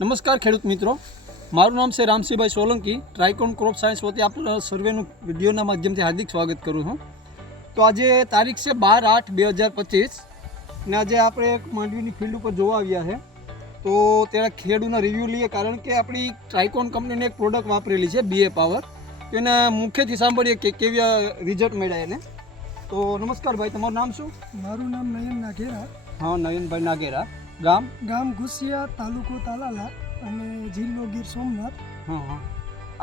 નમસ્કાર ખેડૂત મિત્રો, મારું નામ છે રામસિંહભાઈ સોલંકી. ટ્રાઇકોન ક્રોપ સાયન્સ વતી આપણા સર્વેનું વિડીયોના માધ્યમથી હાર્દિક સ્વાગત કરું છું. તો આજે તારીખ છે 12/8/2025 ને આજે આપણે એક માંડવીની ફિલ્ડ ઉપર જોવા આવ્યા છે. તો તેના ખેડૂતના રિવ્યૂ લઈએ, કારણ કે આપણી ટ્રાઇકોન કંપનીની એક પ્રોડક્ટ વાપરેલી છે BA પાવર. એના મુખ્યથી સાંભળીએ કે કેવા રિઝલ્ટ મળ્યા એને. તો નમસ્કાર ભાઈ, તમારું નામ શું? મારું નામ નયન નાગેરા. હા, નયનભાઈ નાગેરા. ગામ ઘુસિયા, તાલુકો તાલાલા અને જિલ્લો ગીર સોમનાથ. હા.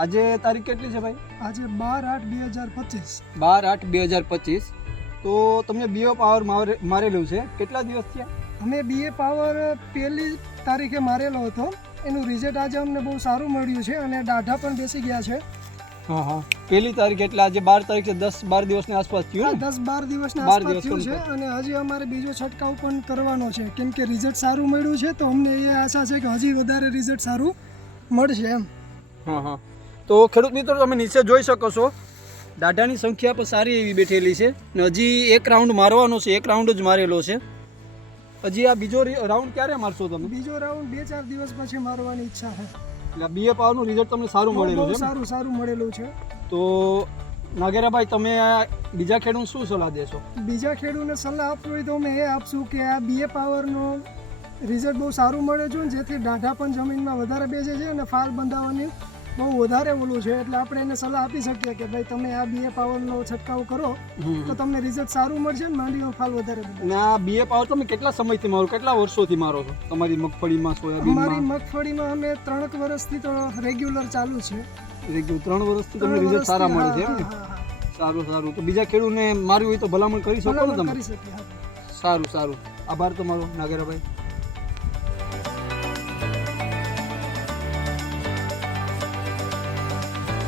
આજે તારીખ કેટલી છે ભાઈ? આજે 12/8/2025. 12/8/2025. તો તમને BA પાવર મારેલું છે, કેટલા દિવસ થયા? અમે BA પાવર પહેલી તારીખે મારેલો હતો. એનું રિઝલ્ટ આજે અમને બહુ સારું મળ્યું છે અને દાઢા પણ બેસી ગયા છે. હા. પહેલી તારીખ એટલે આજે 12 તારીખ છે, 10-12 દિવસની આસપાસ થયું ને? 10-12 દિવસની આસપાસ થયું છે અને હજી અમારે બીજો છંટકાવ પણ કરવાનો છે, કેમ કે રિઝલ્ટ સારું મળ્યું છે. તો અમને એ આશા છે કે હજી વધારે રિઝલ્ટ સારું મળશે એમ. હા. તો ખેડૂત મિત્રો, તમે નીચે જોઈ શકો છો, દાઢાની સંખ્યા પણ સારી એવી બેઠેલી છે ને હજી એક રાઉન્ડ મારવાનો છે. એક રાઉન્ડ જ મારેલો છે. હજી આ બીજો રાઉન્ડ ક્યારે મારશો તમે? બીજો રાઉન્ડ 2-4 દિવસ પછી મારવાની ઈચ્છા છે. એટલે BA પાવરનું રિઝલ્ટ તમને સારું મળેલું છે? સારું મળેલું છે. તો નાગેરાભાઈ, તમે બીજા ખેડૂતને શું સલાહ દેશો? બીજા ખેડૂતને સલાહ આપવી હોય તો અમે એ આપશું કે આ BA પાવરનો રિઝલ્ટ બહુ સારું મળે છે, જેથી દાઢા પણ જમીનમાં વધારે બેસે છે અને ફાલ બંધાવવાની બહુ વધારે ઓલું છે. એટલે આપણે એને સલાહ આપી શકીએ કે ભાઈ તમે આ BA પાવરનો છંટકાવ કરો તો તમને રિઝલ્ટ સારું મળશે અને માંડવીમાં ફાલ વધારે બંધાશે. ને આ BA પાવર તમે કેટલા સમયથી મારો, કેટલા વર્ષોથી મારો છો તમારી મગફળીમાં, સોયાબીનમાં? અમારી મગફળીમાં અમે 3 વર્ષથી તો રેગ્યુલર ચાલુ છે. 3 વર્ષથી તમને રિઝલ્ટ સારા મળે છે એમ ને? સારું. તો બીજા ખેડૂતને મારવી હોય તો ભલામણ કરી શકો ને તમે? કરી શકીએ. સારું. આભાર તમારો નાગેરાભાઈ.